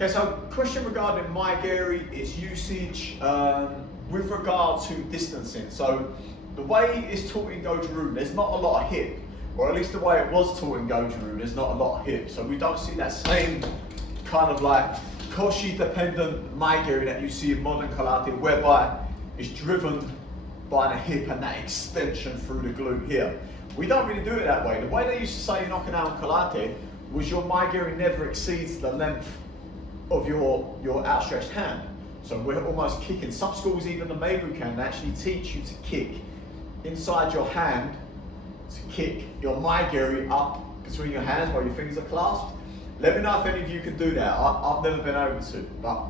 Okay, so question regarding Mae Geri, its usage with regard to distancing. So the way it's taught in Goju Ryu, there's not a lot of hip, or at least the way it was taught in Goju Ryu, there's not a lot of hip. So we don't see that same kind of like Koshi dependent Mae Geri that you see in modern karate, whereby it's driven by the hip and that extension through the glute here. We don't really do it that way. The way they used to say in Okinawan karate was your Mae Geri never exceeds the length of your outstretched hand. So we're almost kicking. Some schools, even the Meibu can, actually teach you to kick inside your hand, to kick your Mae Geri up between your hands while your fingers are clasped. Let me know if any of you can do that. I've never been able to, but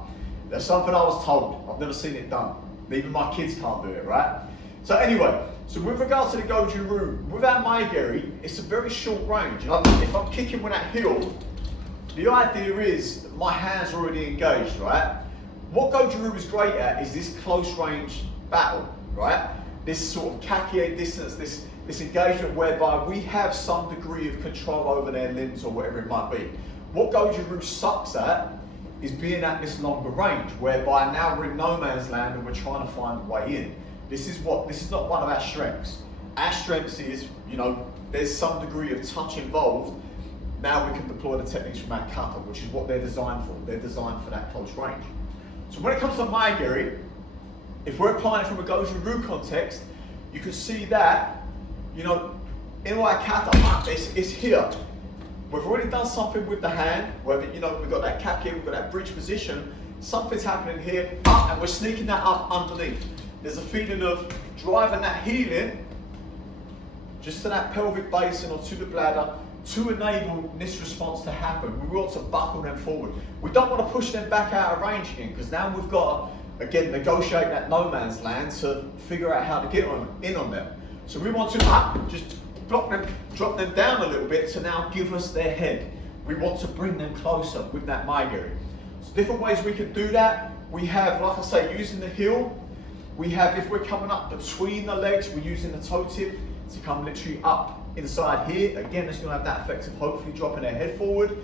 that's something I was told. I've never seen it done. Even my kids can't do it, right? So anyway, so with regards to the Goju Ryu, with our Mae Geri, it's a very short range. If I'm kicking with that heel, the idea is that my hand's already engaged, right? What Goju Ryu is great at is this close range battle, right? This sort of kakie distance, this engagement whereby we have some degree of control over their limbs or whatever it might be. What Goju Ryu sucks at is being at this longer range, whereby now we're in no man's land and we're trying to find a way in. This is not one of our strengths. Our strengths is, there's some degree of touch involved. Now we can deploy the techniques from our kata, which is what they're designed for. They're designed for that close range. So when it comes to Mae Geri, if we're applying it from a Goju Ryu context, you can see that, in our kata, it's here. We've already done something with the hand, where we've got that kakie, we've got that bridge position, something's happening here, and we're sneaking that up underneath. There's a feeling of driving that heel in, just to that pelvic basin or to the bladder, to enable this response to happen. We want to buckle them forward. We don't want to push them back out of range again, because now we've got to, again, negotiate that no man's land to figure out how to get in on them. So we want to just drop them down a little bit to now give us their head. We want to bring them closer with that Mae Geri. So different ways we can do that. We have, like I say, using the heel. We have, if we're coming up between the legs, we're using the toe tip to come literally up inside here. Again, it's going to have that effect of hopefully dropping their head forward.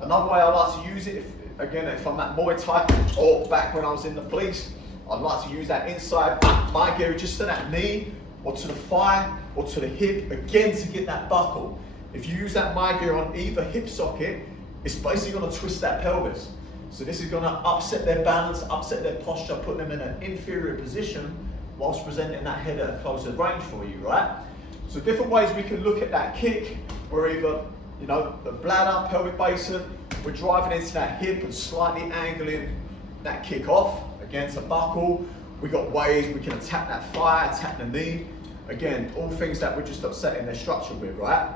Another way I like to use it, if I'm at Muay Thai or back when I was in the police, I'd like to use that inside Mae Geri just to that knee or to the thigh or to the hip, again to get that buckle. If you use that Mae Geri on either hip socket, it's basically going to twist that pelvis. So this is going to upset their balance, upset their posture, put them in an inferior position whilst presenting that head at a closer range for you, right? So different ways we can look at that kick. We're either, the bladder, pelvic basin, we're driving into that hip and slightly angling that kick off. Again, to buckle. We've got ways we can attack that thigh, attack the knee. Again, all things that we're just upsetting their structure with, right?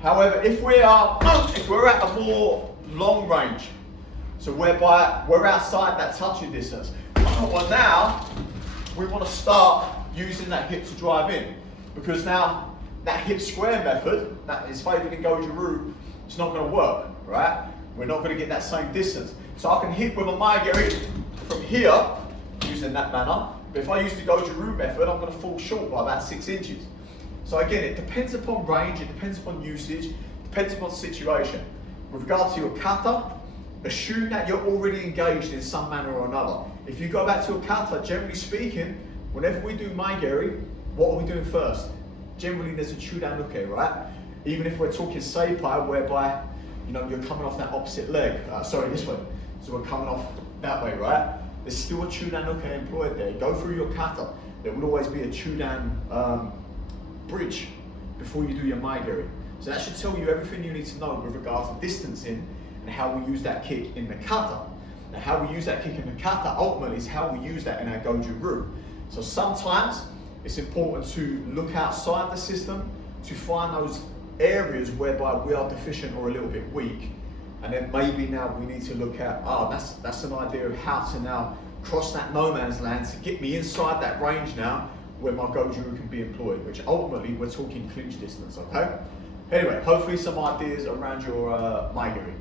However, if we're at a more long range, so whereby we're outside that touching distance, well now we want to start using that hip to drive in, because now that hip square method that is favoured in Goju Ryu, it's not going to work, right? We're not going to get that same distance. So I can hit with a Mae Geri from here, using that manner, but if I use the Goju Ryu method, I'm going to fall short by about 6 inches. So again, it depends upon range, it depends upon usage, it depends upon situation. With regard to your kata, assume that you're already engaged in some manner or another. If you go back to a kata, generally speaking, whenever we do Mae Geri, what are we doing first? Generally, there's a chudan uke, right? Even if we're talking seipai, whereby you're coming off that opposite leg, this way. So we're coming off that way, right? There's still a chudan uke employed there. Go through your kata. There will always be a chudan bridge before you do your Mae Geri. So that should tell you everything you need to know with regards to distancing and how we use that kick in the kata. Now, how we use that kick in the kata ultimately is how we use that in our Goju Ryu. So sometimes it's important to look outside the system to find those areas whereby we are deficient or a little bit weak, and then maybe now we need to look at, that's an idea of how to now cross that no man's land to get me inside that range now where my Goju Ryu can be employed, which ultimately we're talking clinch distance, okay? Anyway, hopefully some ideas around your Mae Geri.